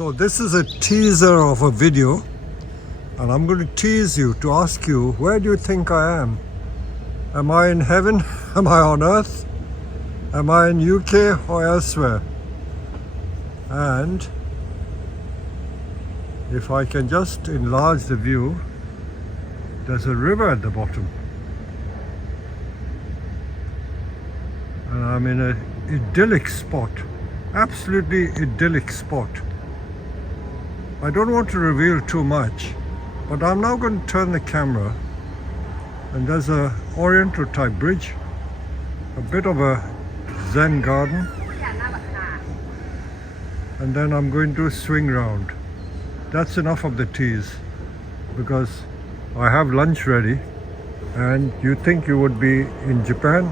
So this is a teaser of a video, and I'm going to tease you to ask you, where do you think I am? Am I in heaven? Am I on earth? Am I in UK or elsewhere? And if I can just enlarge the view, there's a river at the bottom. And I'm in an idyllic spot, absolutely idyllic spot. I don't want to reveal too much, but I'm now going to turn the camera, and there's a oriental type bridge, a bit of a Zen garden, and then I'm going to swing round. That's enough of the tease, because I have lunch ready, and you think you would be in Japan,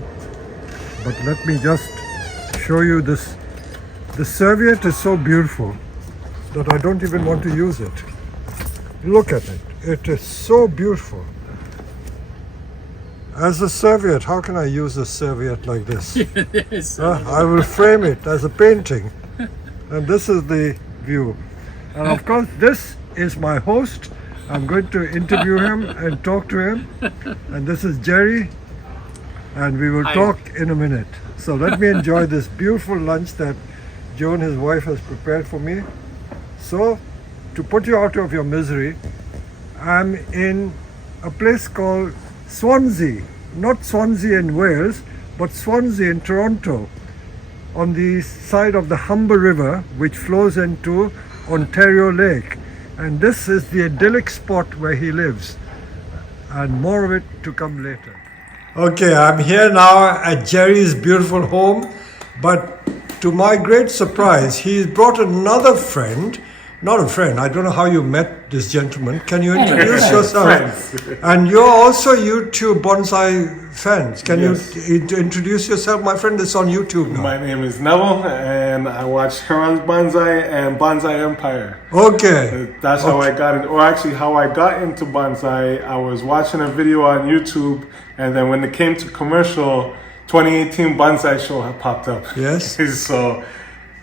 but let me just show you this. The serviette is so beautiful that I don't even want to use it. Look at it. It is so beautiful. As a serviette, how can I use a serviette like this? Yes. I will frame it as a painting. And this is the view. And of course, this is my host. I'm going to interview him and talk to him. And this is Jerry. And we will talk in a minute. So let me enjoy this beautiful lunch that Joan, his wife, has prepared for me. So, to put you out of your misery, I'm in a place called Swansea. Not Swansea in Wales, but Swansea in Toronto, on the side of the Humber River, which flows into Ontario Lake. And this is the idyllic spot where he lives. And more of it to come later. Okay, I'm here now at Jerry's beautiful home, but to my great surprise, he's brought another friend. Not a friend, I don't know how you met this gentleman. Can you introduce yourself? And you're also YouTube Bonsai fans. Can you introduce yourself, my friend? It's on YouTube now. My name is Neville, and I watch Herons-Bonsai and Bonsai Empire. Okay. That's how I got into, or actually how I got into bonsai. I was watching a video on YouTube, and then when it came to commercial, 2018 bonsai show had popped up. Yes. So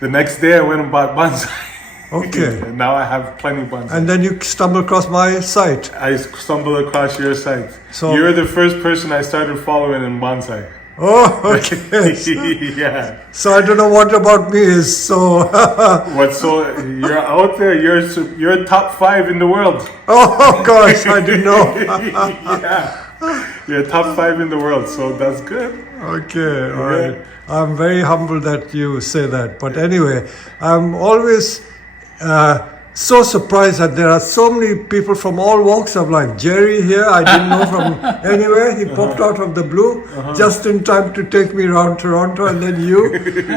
the next day I went and bought bonsai. Okay. And now I have plenty bonsai. And then you stumble across my site. I stumbled across your site. So you're the first person I started following in bonsai. Oh, okay. Yeah. So I don't know what about me is so. What's so you're out there? You're top 5 in the world. Oh gosh, I didn't know. Yeah, you're top 5 in the world, so that's good. Okay, all right. I'm very humbled that you say that. But anyway, I'm always so surprised that there are so many people from all walks of life. Jerry here, I didn't know from anywhere. He popped out of the blue just in time to take me around Toronto, and then you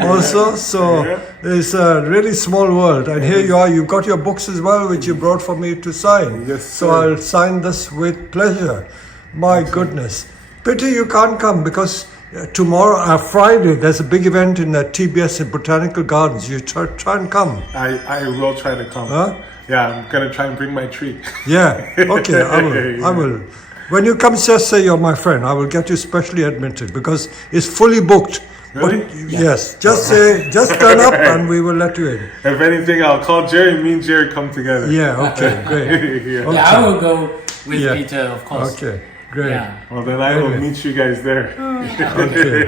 also. So it's a really small world. And here you are, you've got your books as well, which you brought for me to sign. Yes, so sir. I'll sign this with pleasure. My goodness. Pity you can't come, because tomorrow, Friday, there's a big event in the TBS in Botanical Gardens. You try and come. I will try to come. Huh? Yeah, I'm gonna try and bring my tree. Yeah, okay, I will. When you come, just say you're my friend. I will get you specially admitted, because it's fully booked. Really? But, yes, just turn up and we will let you in. If anything, I'll call Jerry. Me and Jerry come together. Yeah, okay, great. Yeah. Okay. Yeah, I will go with Peter, of course. Okay, great. Yeah. Well, then I will meet you guys there. Okay.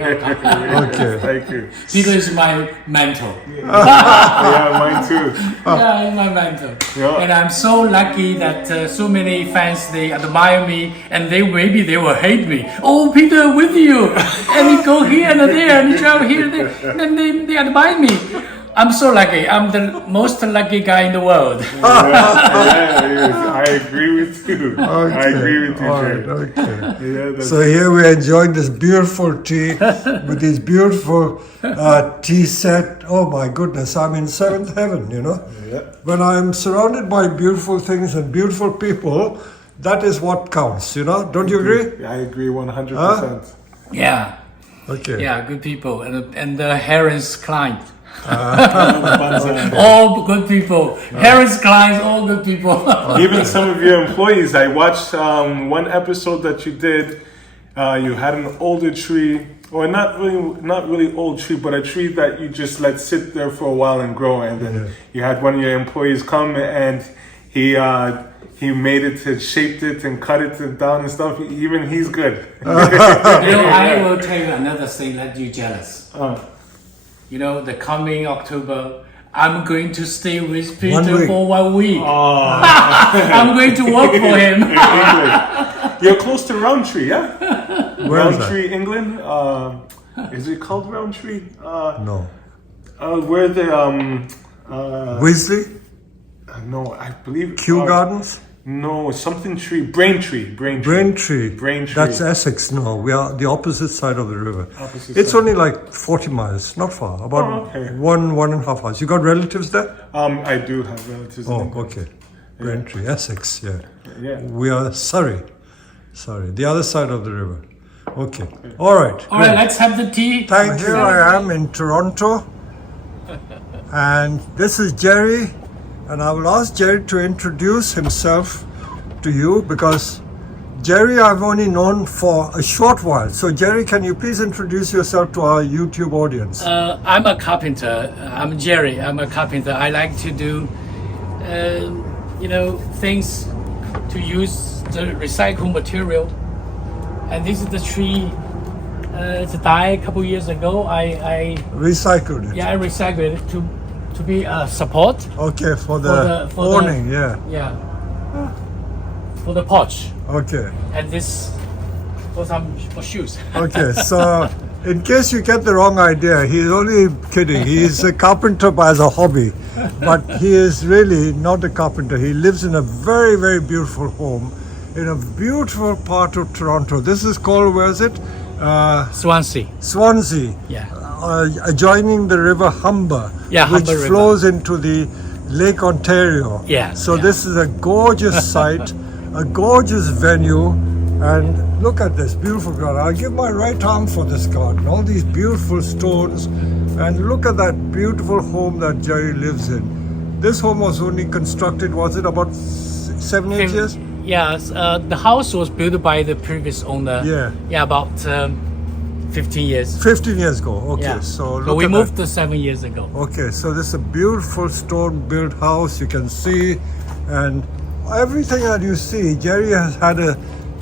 Okay. Thank you. Peter is my mentor. Yeah, mine too. Yeah, he's my mentor. Yeah. And I'm so lucky that so many fans, they admire me, and maybe they will hate me. Oh, Peter with you, and you go here and there, and you travel here and there. Then they admire me. I'm so lucky. I'm the most lucky guy in the world. I agree with you. Okay. I agree with you, All Jerry. right, okay. Yeah, that's So here we're enjoying this beautiful tea with this beautiful tea set. Oh my goodness, I'm in seventh heaven, you know. Yeah. When I'm surrounded by beautiful things and beautiful people, that is what counts, you know. Don't you agree? I agree 100%. Yeah, Okay. yeah, good people, and the Herons client. Bonsai. All good people. Herons clients, all good people. Even some of your employees, I watched one episode that you did, you had an older tree, or not really old tree, but a tree that you just let sit there for a while and grow. And then you had one of your employees come and he made it, shaped it, and cut it down and stuff. Even he's good. I will tell you another thing that you jealous. The coming October, I'm going to stay with Peter for 1 week. I'm going to work for him. You're close to Roundtree, yeah? Where is Roundtree, England. Is it called Roundtree? No. Where the Weasley? no, I believe Kew Gardens? No, something tree. Braintree. Braintree. Braintree. That's Essex. No, we are the opposite side of the river. It's side. only like 40 miles, not far. About 1.5 hours. You got relatives there? I do have relatives in England. Okay. Braintree, Essex. Yeah. Yeah. We are Surrey, the other side of the river. Okay. All right. All right, let's have the tea. Here I am in Toronto, and this is Jerry, and I will ask Jerry to introduce himself to you because Jerry I've only known for a short while. So Jerry, can you please introduce yourself to our YouTube audience? I'm a carpenter. I'm Jerry. I'm a carpenter. I like to do, things to use the recycled material. And this is the tree. It's died a couple years ago. I Recycled it. Yeah, I recycled it to be a support. Okay, for the awning, yeah. Yeah. For the porch. Okay. And this for shoes. Okay, so in case you get the wrong idea, he's only kidding. He's a carpenter as a hobby, but he is really not a carpenter. He lives in a very, very beautiful home in a beautiful part of Toronto. This is called, where is it? Swansea. Swansea. Yeah. Adjoining the river Humber, which Humber flows into the Lake Ontario. Yeah. So this is a gorgeous site, a gorgeous venue, and look at this beautiful garden. I'll give my right arm for this garden. All these beautiful stones, and look at that beautiful home that Jerry lives in. This home was only constructed, was it about 7, 8 years? Yes, the house was built by the previous owner. Yeah. About 15 years. 15 years ago. Okay, Yeah. so look So we at moved that. 7 years ago. Okay, so this is a beautiful stone-built house. You can see, and everything that you see, Jerry has had a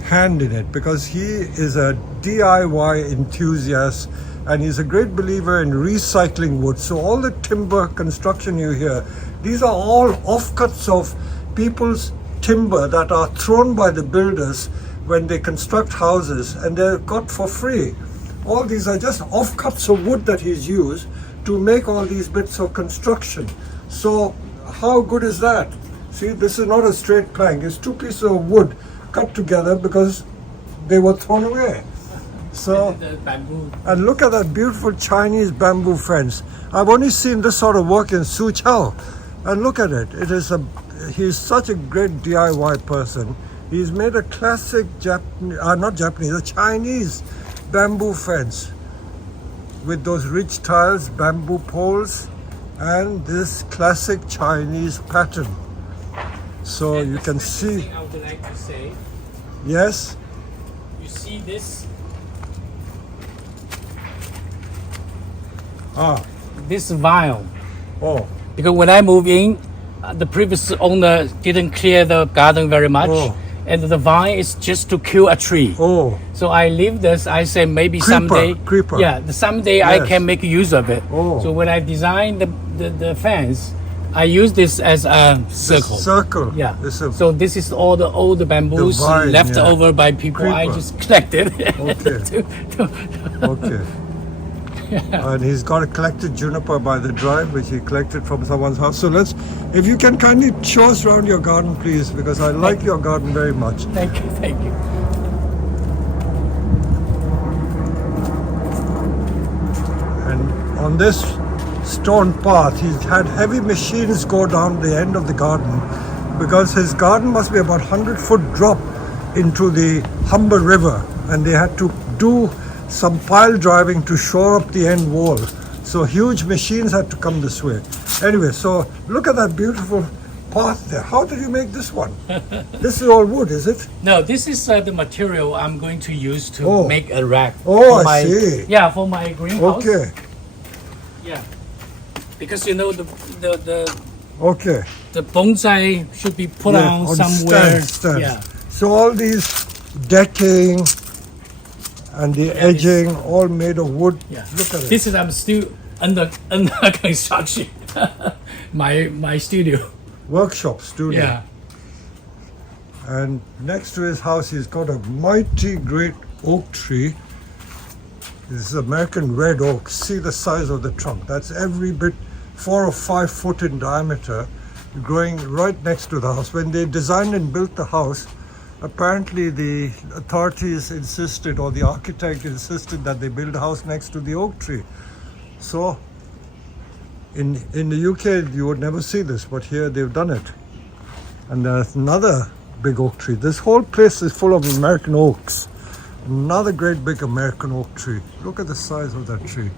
hand in it because he is a DIY enthusiast, and he's a great believer in recycling wood. So all the timber construction you hear, these are all offcuts of people's timber that are thrown by the builders when they construct houses, and they're got for free. All these are just offcuts of wood that he's used to make all these bits of construction. So how good is that? See, this is not a straight plank. It's 2 pieces of wood cut together because they were thrown away. So, The bamboo. and look at that beautiful Chinese bamboo fence. I've only seen this sort of work in Suzhou, and look at it. He's such a great DIY person. He's made a classic a Chinese bamboo fence with those rich tiles, bamboo poles, and this classic Chinese pattern. So you can see, I would like to say, yes, you see this this vinyl. oh, Because when I moved in, the previous owner didn't clear the garden very much. Oh. And the vine is just to kill a tree. oh, So I leave this. I say maybe someday. Creeper. Yeah, someday I Yes. can make use of it. Oh. So when I designed the fence, I use this as a circle. circle. Yeah. It's a, So this is all the old bamboos The vine, left yeah. over by people. I Creeper. just collected. Okay. Okay. And he's got a collected juniper by the drive, which he collected from someone's house. So if you can kindly show us around your garden, please, because I like your garden very much. Thank you, thank you. And on this stone path, he's had heavy machines go down the end of the garden because his garden must be about 100-foot drop into the Humber River, and they had to do some pile driving to shore up the end wall. So huge machines had to come this way. Anyway, so look at that beautiful path there. How did you make this one? This is all wood, is it? No, this is the material I'm going to use to Oh. make a rack. Oh, for I see. Yeah, for my greenhouse. Okay, Yeah, because you know okay. the bonsai should be put Yeah, on somewhere. stands. Yeah, So all these decking and the edging, all made of wood. yeah. Look at it. This is I'm still under construction. my studio. Workshop studio. Yeah. And next to his house, he's got a mighty great oak tree. This is American red oak. See the size of the trunk. That's every bit 4 or 5 foot in diameter, growing right next to the house. When they designed and built the house, apparently the authorities insisted, or the architect insisted, that they build a house next to the oak tree. So in the UK, you would never see this, but here they've done it. And there's another big oak tree. This whole place is full of American oaks. Another great big American oak tree. Look at the size of that tree.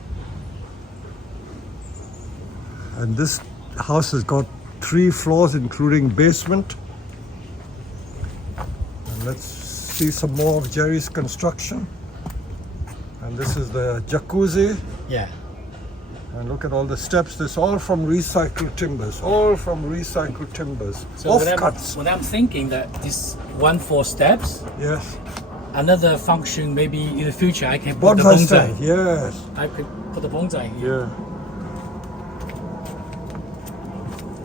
And this house has got 3 floors, including basement. And let's see some more of Jerry's construction. And this is the jacuzzi. Yeah. And look at all the steps. This all from recycled timbers. All from recycled timbers. So what Offcuts. I'm thinking that this 1 4 steps. Yes. Another function maybe in the future I can put the Bonsai bonsai. stand. Yes. I could put the bonsai here. Yeah.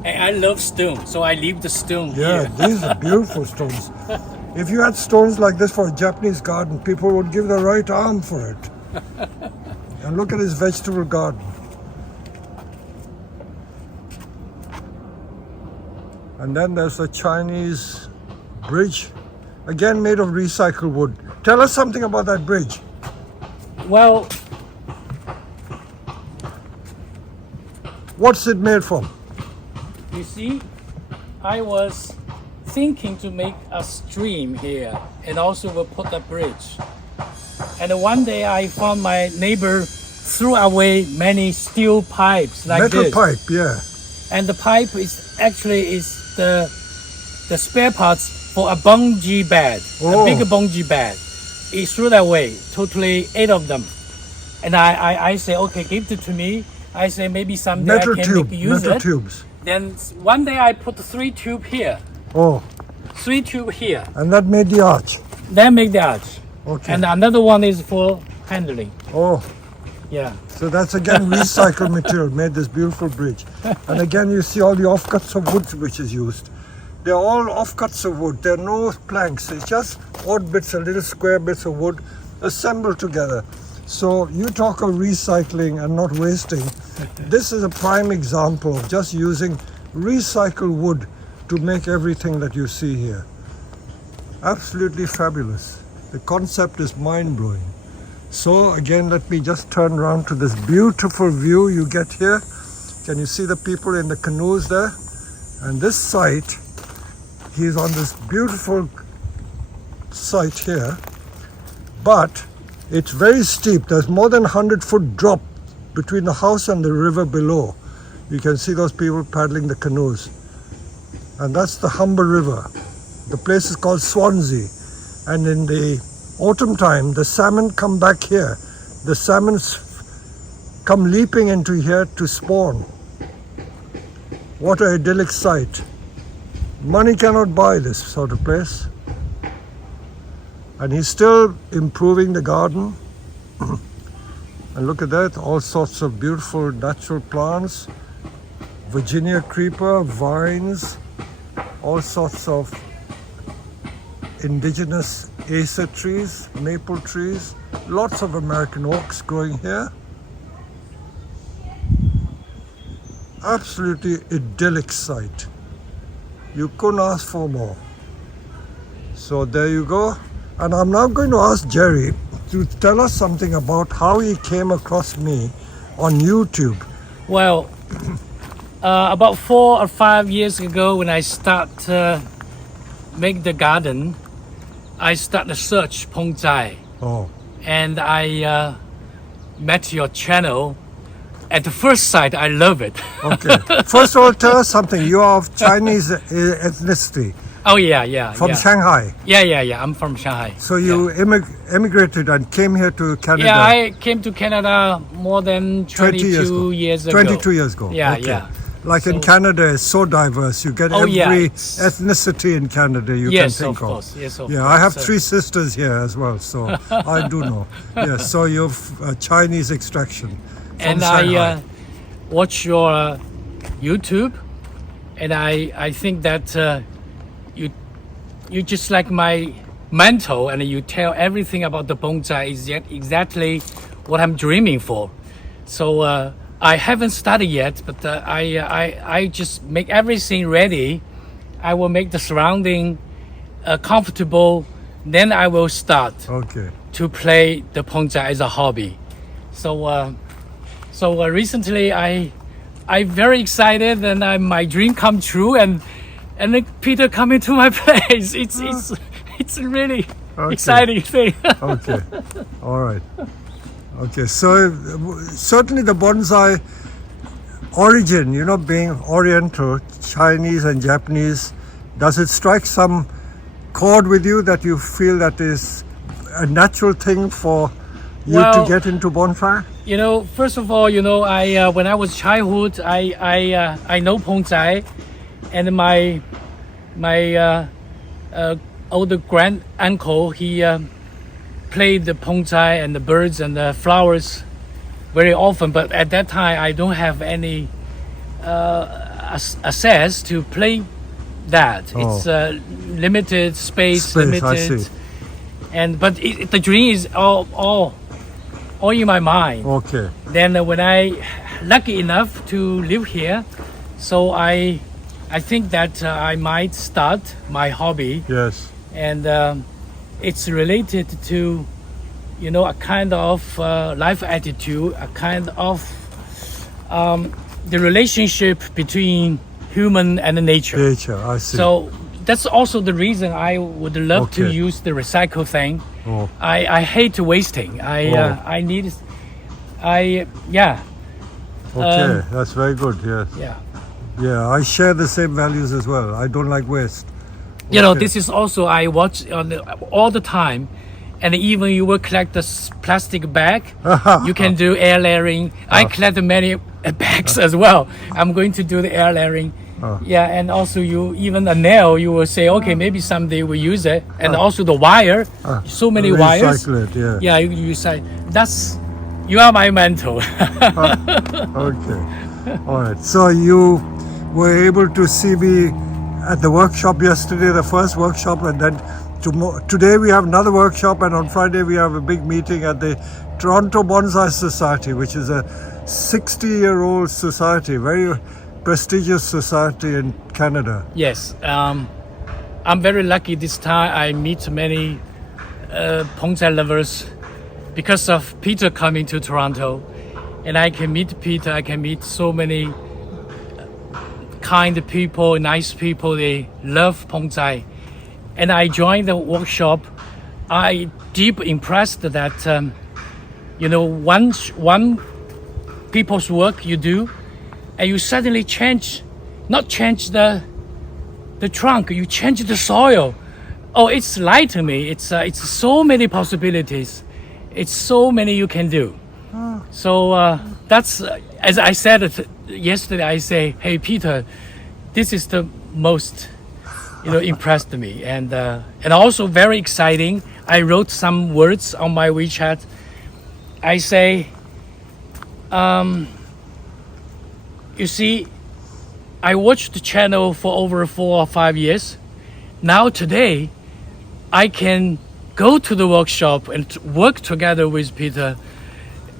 And I love stone, so I leave the stone Yeah, here. these are beautiful stones. If you had stones like this for a Japanese garden, people would give the right arm for it. And look at his vegetable garden. And then there's the Chinese bridge, again made of recycled wood. Tell us something about that bridge. Well, What's it made from? you see, I was thinking to make a stream here and also will put a bridge. And one day I found my neighbor threw away many steel pipes like Metal this. pipe, yeah. And the pipe is actually the spare parts for a bungee bed, Oh. a big bungee bed. He threw that away, totally 8 of them. And I say, okay, give it to me. I say maybe someday Metal I can tube, make use metal it. tubes. Then one day I put 3 tube here, Oh, 3 tube here. and that made the arch. Then make the arch. Okay. And another one is for handling. Oh, Yeah. so that's again recycled material, made this beautiful bridge. And again, you see all the offcuts of wood which is used. They're all offcuts of wood. There are no planks. It's just odd bits, little square bits of wood assembled together. So you talk of recycling and not wasting. This is a prime example of just using recycled wood to make everything that you see here. Absolutely fabulous. The concept is mind-blowing. So again, let me just turn around to this beautiful view you get here. Can you see the people in the canoes there? And this site, he's on this beautiful site here, but it's very steep. There's more than 100-foot drop between the house and the river below. You can see those people paddling the canoes. And that's the Humber River. The place is called Swansea. And in the autumn time, the salmon come back here. The salmon come leaping into here to spawn. What an idyllic sight. Money cannot buy this sort of place. And he's still improving the garden. And look at that, all sorts of beautiful natural plants. Virginia creeper, vines, all sorts of indigenous acer trees, maple trees, lots of American oaks growing here. Absolutely idyllic sight. You couldn't ask for more. So there you go. And I'm now going to ask Jerry to tell us something about how he came across me on YouTube. Well, about 4 or 5 years ago, when I start make the garden, I start to search bonsai, Oh, and I met your channel. at the first sight, I love it. Okay. First of all, tell us something. You are of Chinese ethnicity Oh yeah. from yeah. Shanghai. Yeah. I'm from Shanghai. So you emigrated and came here to Canada. Yeah, I came to Canada more than 22 years ago. 22 years ago. Yeah, okay. yeah. Like in So- Canada, it's so diverse. You get Oh, every yeah. ethnicity in Canada you Yes, can think of course. Yes, of Yeah, course. I have 3 sisters here as well, so I do know. Yes, so you're Chinese extraction from And Shanghai. I watch your YouTube, and I think that you just like my mentor, and you tell everything about the bonsai is yet exactly what I'm dreaming for. So I haven't started yet, but I just make everything ready. I will make the surrounding comfortable. Then I will start Okay. to play the bonsai as a hobby. So recently I'm very excited, and my dream come true, and then Peter come into my place. It's a really Okay. exciting thing. Okay. All right. Okay. So certainly the bonsai origin, being Oriental, Chinese and Japanese, does it strike some chord with you that you feel that is a natural thing for you to Well, get into bonsai? First of all, I when I was childhood, I know bonsai, and my older grand uncle, he played the bonsai and the birds and the flowers very often. But at that time, I don't have any access to play that. It's limited space, I limited, see. but the dream is all in my mind. Okay. Then when I lucky enough to live here, so I think that I might start my hobby, Yes. and it's related to a kind of life attitude, a kind of the relationship between human and nature. Nature, I see. So that's also the reason I would love to Okay. use the recycle thing. Oh. I hate wasting. I need. Okay, that's very good. Yes. Yeah. Yeah, I share the same values as well. I don't like waste. This is also I watch all the time, and even you will collect the plastic bag. You can do air layering. I collect many bags as well. I'm going to do the air layering. Yeah, and also even a nail, you will say, okay, maybe someday we'll use it. And also the wire, so many wires. Recycle it, yeah. Yeah, you say you are my mentor. Okay. All right. So you were able to see me at the workshop yesterday, the first workshop, and then today we have another workshop, and on Friday we have a big meeting at the Toronto Bonsai Society, which is a 60-year-old society, very prestigious society in Canada. Yes, I'm very lucky this time. I meet many bonsai lovers because of Peter coming to Toronto, and I can meet Peter. I can meet so many kind people, nice people. They love bonsai, and I joined the workshop. I deep impressed that one people's work you do, and you suddenly not change the trunk, you change the soil. Oh, it's light to me. It's so many possibilities. It's so many you can do. So that's as I said yesterday. I say, hey Peter, this is the most impressed me, and also very exciting. I wrote some words on my WeChat. I say, you see, I watched the channel for over 4 or 5 years. Now today, I can go to the workshop and work together with Peter.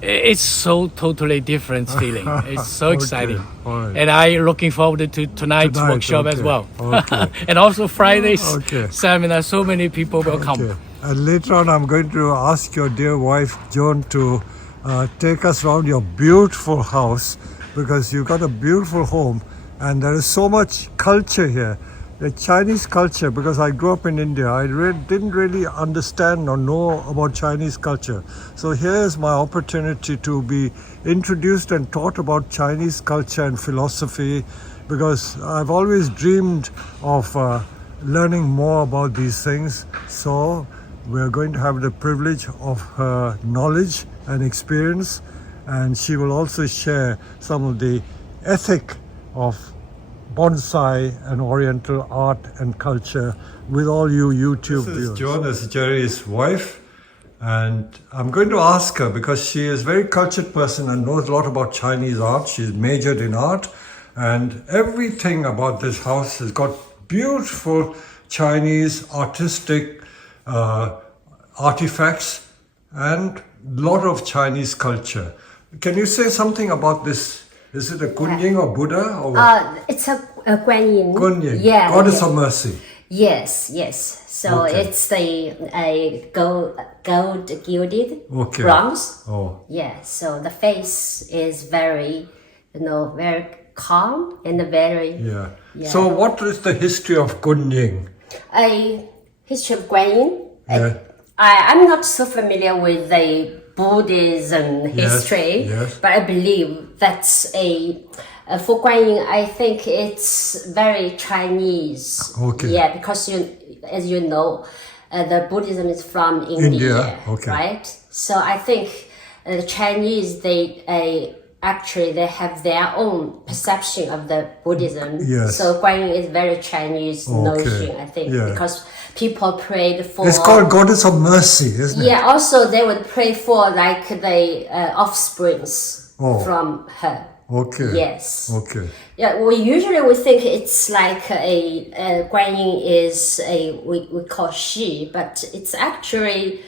It's so totally different feeling. It's so exciting. All right. And I looking forward to tonight's workshop as okay, well. okay. And also Friday's Okay. seminar. So many people will come. Okay. And later on, I'm going to ask your dear wife, Joan, to take us around your beautiful house, because you've got a beautiful home and there is so much culture here. the Chinese culture, because I grew up in India, I didn't really understand or know about Chinese culture. So here's my opportunity to be introduced and taught about Chinese culture and philosophy, because I've always dreamed of learning more about these things. So we're going to have the privilege of her knowledge and experience, and she will also share some of the ethic of bonsai and oriental art and culture with all you YouTube viewers. This is Joan, this is Jerry's wife, and I'm going to ask her, because she is a very cultured person and knows a lot about Chinese art. She's majored in art, and everything about this house has got beautiful Chinese artistic artifacts and a lot of Chinese culture. Can you say something about this? Is it a Gunying or Buddha? Or it's a Guanyin. Gunying, Yeah. Goddess of Mercy. Yes. So Okay. it's a gold gilded Okay. bronze. Oh, Yeah. So the face is very, very calm and very yeah. Yeah. So what is the history of Gunying? a history of Guanyin. Yeah. I'm not so familiar with the Buddhism history, yes. but I believe that's for Guanyin, I think it's very Chinese. Okay. Yeah, because as you know, the Buddhism is from India, okay. right? So I think the Chinese, they have their own perception of the Buddhism. Yes. So Guanyin is very Chinese notion, I think, Yeah. because people prayed for. It's called Goddess of Mercy, isn't it? Yeah. Also, they would pray for like the offsprings Oh. from her. Okay. Yes. Okay. Yeah. We think it's like a Guanyin is we call she, but it's actually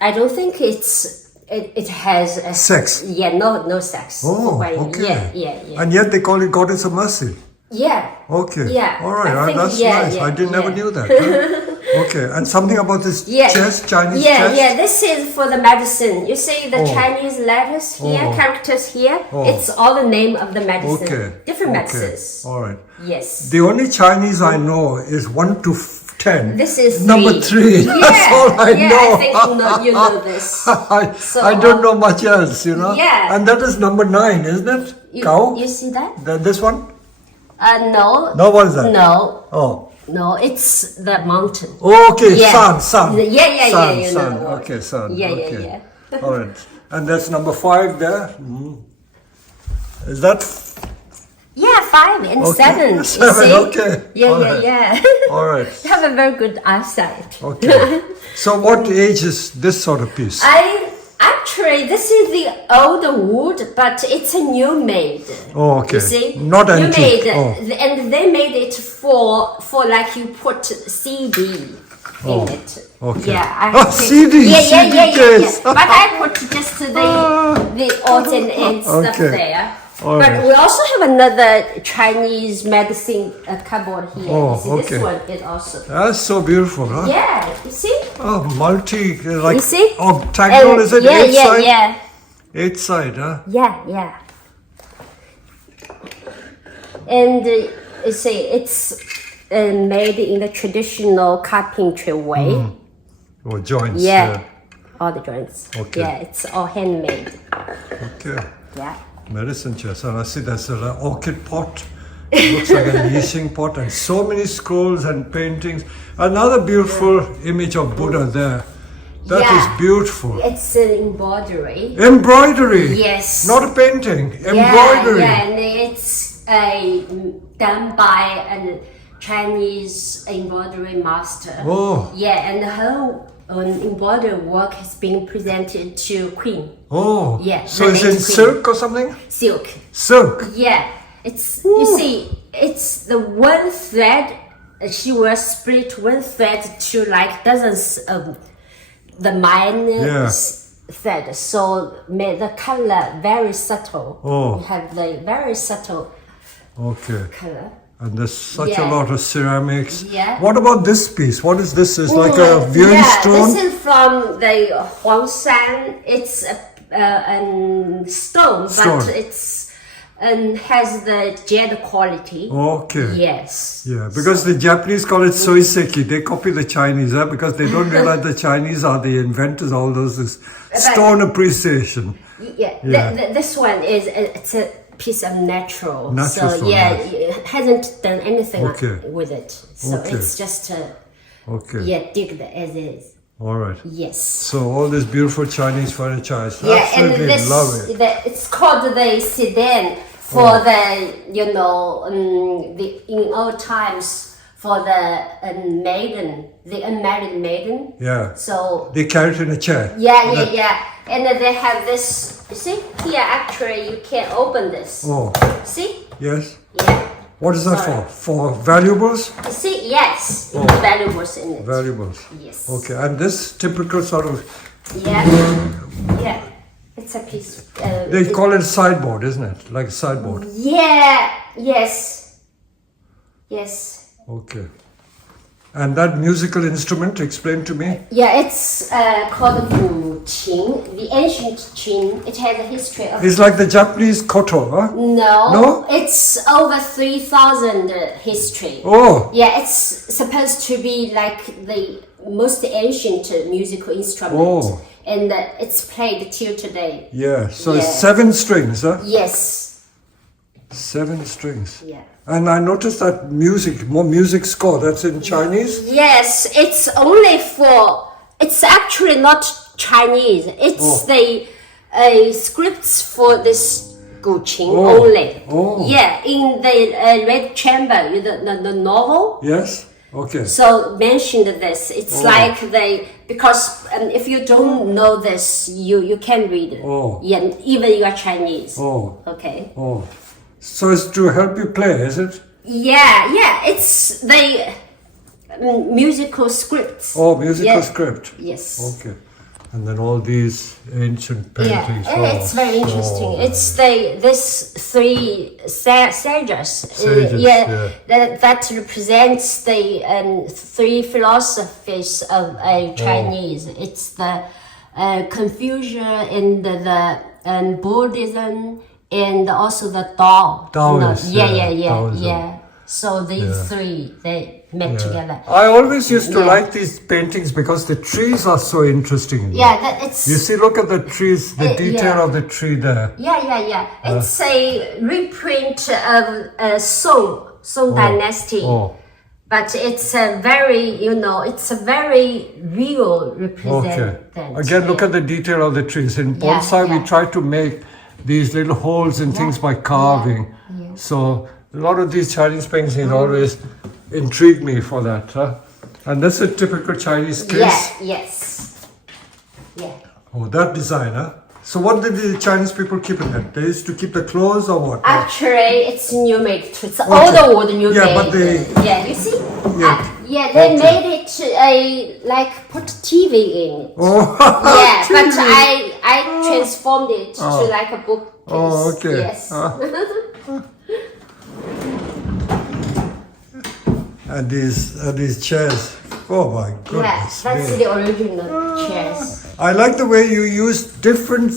I don't think it has a Sex. Yeah. No sex. Oh, for Guanyin. okay. Yeah. And yet they call it Goddess of Mercy. Yeah. Okay. Yeah, All right. I think- That's yeah, nice. yeah, I never yeah. knew that. Huh? Okay. And something about this chest, Chinese chest. Yeah, this is for the medicine. You see the Oh. Chinese letters here, Oh. characters here. Oh. It's all the name of the medicine. Okay. Different Okay. medicines. All right. Yes. The only Chinese I know is 1 to 10. This is number 3. Yeah, That's all I know. I think you know this. I don't know much else, Yeah. And that is number 9, isn't it? Cow? You see that? This one? No. No, what is that? No. Oh. No, it's the mountain. Okay, Yeah. sun. Yeah, Sun, you sun. know. Okay, sun. Yeah, okay. yeah. All right. And that's number 5 there. Is that? Yeah, 5 and Okay. 7. You 7, see? okay. Yeah, All yeah, right. yeah. All right. You have a very good eyesight. Okay. So what age is this sort of piece? Actually, this is the old wood, but it's a new made. Oh, okay. You see, Not new antique. made, Oh. and they made it for like you put CD in it. Okay. Yeah, I Oh, think- CD, yeah. case. But I put just the odds and stuff Okay. there. All but right. we also have another Chinese medicine cupboard here. Oh, You see, okay. This one is also. That's so beautiful, huh? Yeah, you see? Oh, like You see? octagonal, And- is it? Yeah, 8 yeah, side? yeah. 8 side, huh? Yeah. And you see, it's made in the traditional carpentry way. Or joints. Yeah. All the joints. Okay. Yeah, it's all handmade. Okay. Yeah. Medicine chest. And I see there's an orchid pot. It looks like a leasing pot, and so many scrolls and paintings. Another beautiful image of Buddha there. That is Yeah. beautiful. It's an embroidery. Embroidery. Yes. Not a painting. Embroidery. Yeah, and it's done by a Chinese embroidery master. Oh. Yeah, and her embroidery work has been presented to Queen. Oh. Yeah, So the it's in late queen. silk or something? Silk. Silk. Yeah, it's you see, it's the one thread. She will split one thread to like dozens of the minor thread, so made the color very subtle. Oh. You have the very subtle Okay. color. And there's such a Yeah. lot of ceramics. Yeah. What about this piece? What is this? It's like a viewing Yeah, stone? this is from the Huangshan. It's a stone, Stone. but it's has the jade quality. Okay. Yes. Yeah, because the Japanese call it soiseki. They copy the Chinese, because they don't realize the Chinese are the inventors. All those is stone appreciation. Yeah. Yeah. This one is it's a piece of natural. Natural so stone, yeah, yes. it hasn't done anything Okay. with it. So Okay. it's just Okay. digged as is. All right. Yes. So all this beautiful Chinese furniture, I Yeah, and absolutely this love it. it's called the sedan for the the in old times for the maiden, the unmarried maiden. Yeah. So They carry it in a chair. yeah, and they have this. You see here, actually, you can open this. Oh, See? yes. Yeah. What is that Sorry. for? For valuables? You see? Yes. Oh. Valuables in it. Valuables. Yes. Okay, and this typical sort of, Yeah. Yeah. It's a piece. they call it sideboard, isn't it? Like a sideboard. Yeah. Yes. Yes. Okay. And that musical instrument, explain to me. Yeah, it's called qin, the ancient qin. It has a history of. It's like the Japanese koto, huh? No? It's over 3,000 history. Oh, Yeah, it's supposed to be like the most ancient musical instrument, Oh. and it's played till today. yeah. So Yeah. 7 strings, huh? Yes. 7 strings. Yeah. And I noticed that music score, that's in Chinese? Yes, it's only for. It's actually not Chinese. It's the scripts for this Guqin only. Oh. Yeah, in the Red Chamber, the novel. Yes? Okay. So mentioned this. It's like because if you don't know this, you can read it. Oh. Yeah, even you are Chinese. Oh, Okay. oh. So it's to help you play, is it? Yeah. It's the musical scripts. Oh, musical Yeah. script. Yes. Okay. And then all these ancient paintings. Yeah, it's very interesting. It's this 3 sages. Sages, That represents the 3 philosophies of Chinese. It's the Confucian and the Buddhism and also the Tao. Taoist, Yeah. Taoism. So these 3 they met together. I always used to like these paintings because the trees are so interesting. in them. Yeah, it's. You see, look at the trees, the detail of the tree there. Yeah. It's a reprint of Song Dynasty. Oh, But it's a very, it's a very real okay. representation. Again, look at the detail of the trees. In bonsai, we try to make these little holes in things by carving. Yeah. So a lot of these Chinese paintings always intrigue me for that. Huh? And that's a typical Chinese case. Yes. Yeah. Oh, that design, huh? So what did the Chinese people keep in it? They used to keep the clothes or what? Actually, it's new made. It's all the wood new Yeah, made. but they- Yeah, you see? Yeah. They Okay. made it like put TV in it. Oh, Yeah, but I transformed it to like a bookcase. Oh, okay. Yes. and these chairs. Oh my Yeah, goodness that's me. the original chairs. I like the way you use different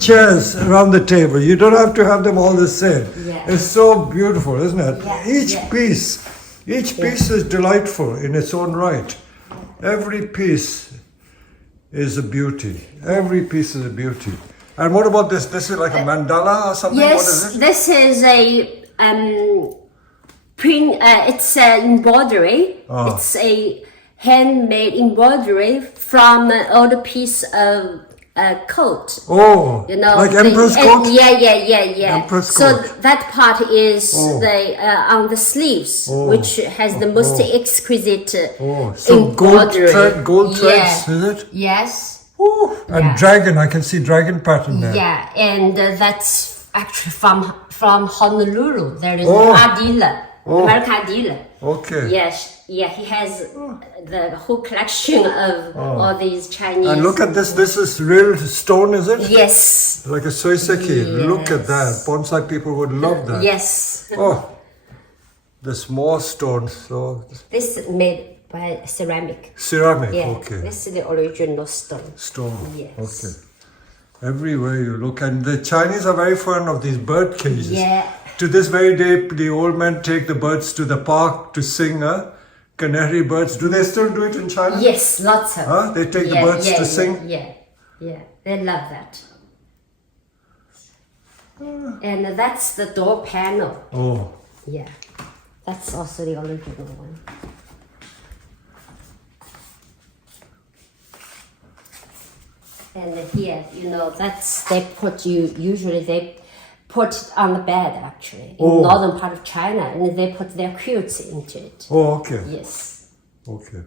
chairs around the table. You don't have to have them all the same. Yeah. It's so beautiful, isn't it? Yeah, Each yeah. piece is delightful in its own right. Every piece is a beauty. Every piece is a beauty. And what about this? This is like a mandala or something? What Yes, is it? this is a print. It's an embroidery. Ah. It's a handmade embroidery from an old piece of coat. Oh, like emperor's coat? Yeah. Emperor's so coat. that part is Oh. on the sleeves, Oh. which has the most exquisite Oh, so gold embroidery. threads, Yeah. is it? Yes. Ooh, and Yeah. dragon, I can see dragon pattern there. Yeah, and that's actually from Honolulu. There is Oh. Adila, American Adila. Okay. Yes, he has the whole collection of all these Chinese. And look at this. This is real stone, is it? Yes, Like a soiseki. Look at that. Yes. Bonsai people would love that. yes. Oh, there's more stones. So This is made by ceramic. ceramic. Yeah, Okay. this is the original stone. Stone. Yes. Okay. Everywhere you look, and the Chinese are very fond of these bird cages. Yeah. To this very day, the old men take the birds to the park to sing, canary birds. Do they still do it in China? Yes, lots of. Huh? They take the birds to sing? Yeah, they love that. And that's the door panel. Oh. Yeah, that's also the original one. And here, usually they put it on the bed actually, in northern part of China, and they put their quilts into it. Oh, okay. Yes. Okay.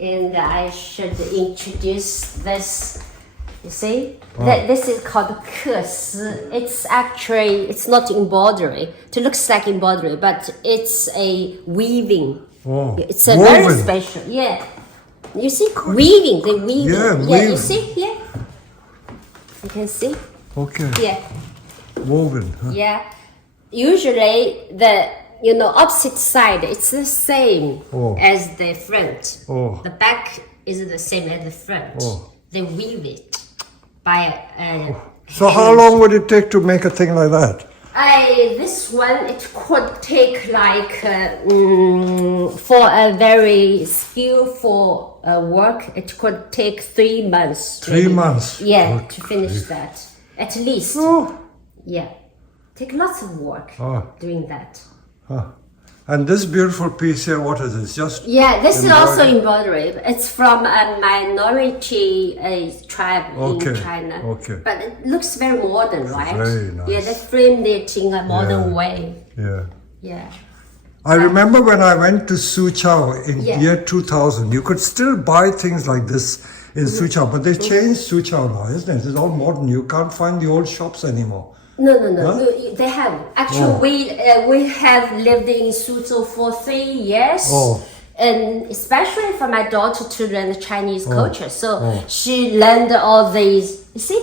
And I should introduce this. You see, this is called 刻丝. It's not embroidery. It looks like embroidery, but it's a weaving. Oh. It's a very special. Yeah. You see, weaving. They weave. Yeah, yeah. You see here. You can see. Okay. Yeah. Woven. Huh? Yeah. Usually the opposite side, it's the same as the front. Oh. The back is the same as the front. Oh. They weave it by So how long would it take to make a thing like that? this one, it could take like for a very skillful work, it could take 3 months. 3 months? Yeah, to finish that. At least. Oh. Yeah. Take lots of work doing that. And this beautiful piece here, what is this? Just this is also embroidery. It's from a minority tribe in China. Okay. But it looks very modern, right? Very nice. Yeah, they framed it in a modern way. Yeah. Yeah. I remember when I went to Suzhou in year 2000, you could still buy things like this in Suzhou, but they changed Suzhou now, isn't it? It's all modern. You can't find the old shops anymore. No. Huh? They have. Actually, we have lived in Suzhou for 3 years. And especially for my daughter to learn the Chinese culture. So she learned all these, you see?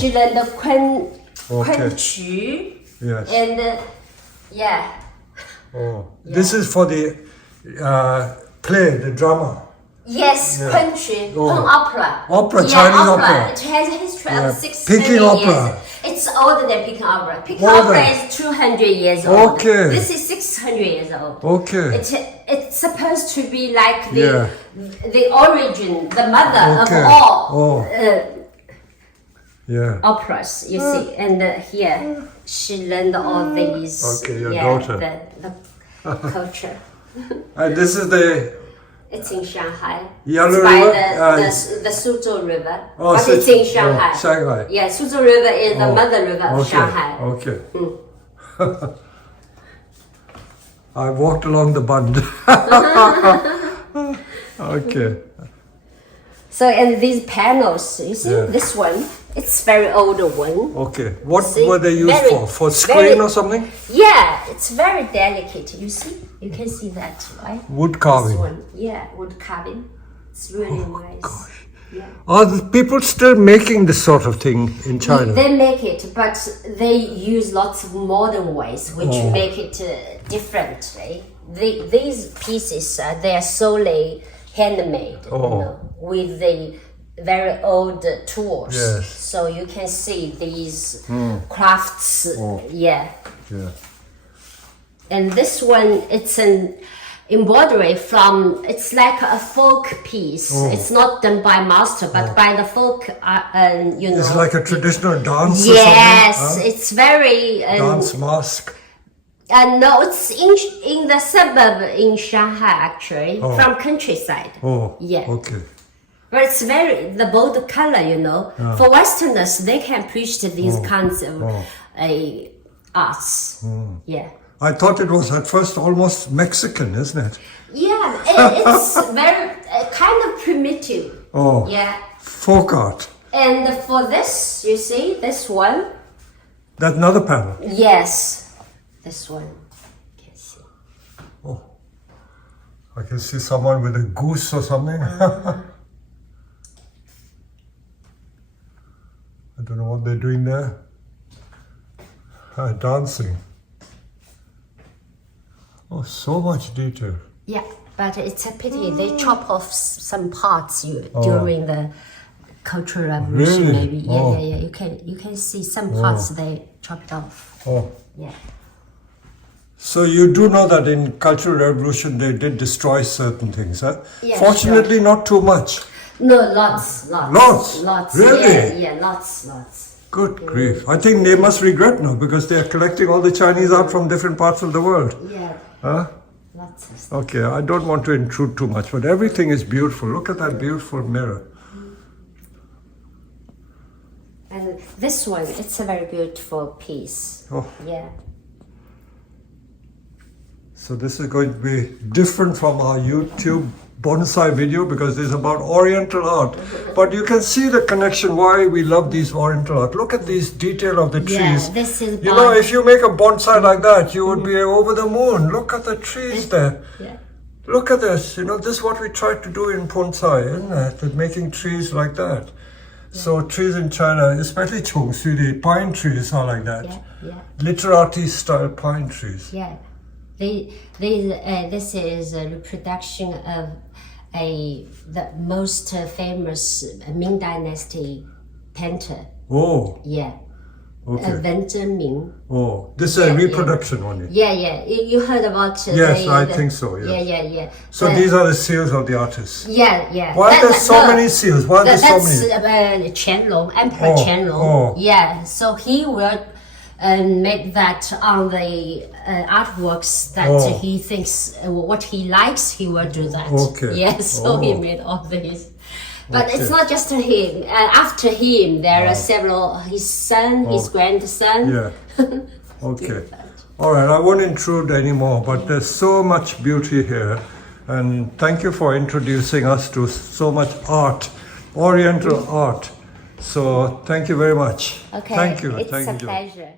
She learned the Kunqu. Yes. And This is for the play, the drama. Yes, Kunqu, opera. Opera, Chinese opera. It has a history of 600 Peking years. opera. It's older than Peking opera. Peking Older. opera is 200 years old. Okay. This is 600 years old. Okay. It's supposed to be like the origin, the mother of all operas, you see. And here, she learned all these. Okay, your daughter. The culture. And this is It's in Shanghai. Yellow it's by River? the Suzhou River. Oh, but it's in Shanghai. Shanghai. Yeah, Suzhou River is the mother river of Shanghai. Okay. I walked along the bund. Okay. So, and these panels, you see, this one, it's very older one. Okay. What See? were they used Very- for? For screen or something? Yeah, it's very delicate. You see, you can see that, right? Wood This carving. one, wood carving. It's really nice. gosh. Yeah. Are the people still making this sort of thing in China? They make it, but they use lots of modern ways, which make it differently. These pieces, they are solely handmade, with the very old tools. Yes. So you can see these crafts. Yeah. And this one, it's an embroidery from, it's like a folk piece. It's not done by master, but by the folk, It's like a traditional dance or Yes, something? Huh? it's very... Dance mask. no, it's in the suburb in Shanghai, actually, from countryside. Okay. But it's very, the bold color, For Westerners, they can appreciate these kinds of arts. Yeah. I thought it was at first almost Mexican, isn't it? Yeah, it's very kind of primitive. Yeah. Folk art. And for this, you see, this one. That's another panel. Yes, this one. You can see. I can see someone with a goose or something. I don't know what they're doing there. Dancing. Oh, so much detail. Yeah, but it's a pity they chop off some parts during the Cultural Revolution, Really? maybe. Yeah, Oh. yeah. You can see some parts they chopped off. Oh. Yeah. So you do know that in Cultural Revolution they did destroy certain things, huh? Yeah, Fortunately, not too much. No, lots. Lots? Really? Yeah, lots. Good grief. I think they must regret now because they are collecting all the Chinese art from different parts of the world. Yeah. Huh? Lots of stuff. Okay, I don't want to intrude too much, but everything is beautiful. Look at that beautiful mirror. And this one, it's a very beautiful piece. Oh. Yeah. So this is going to be different from our YouTube bonsai video because it's about Oriental art. But you can see the connection why we love these Oriental art. Look at these detail of the trees. Yeah, this is You know, if you make a bonsai like that, you would be over the moon. Look at the trees there. Yeah. Look at this. You know, this is what we try to do in bonsai, isn't it? With making trees like that. So trees in China, especially Chongsu, the pine trees are like that. Yeah. Literati style pine trees. Yeah. This is a reproduction of the most famous Ming Dynasty painter. Oh, Yeah. okay. Wen Zhenming. Oh, this is a reproduction only. Yeah. You heard about Yes, I think so, yes. Yeah. So these are the seals of the artists. Yeah. Why are there so many seals? Why are there so many? That's Qianlong, Emperor Oh, Qianlong. oh. Yeah, so he will make that on the artworks that Oh. he thinks what he likes, he will do that. Okay. Yeah, so he Oh. made all these. But Okay. it's not just him. After him, there are several. His son, his grandson. Yeah. Okay. All right, I won't intrude anymore, but there's so much beauty here. And thank you for introducing us to so much art, Oriental art. So thank you very much. Okay, Thank you. it's Thank a you. pleasure.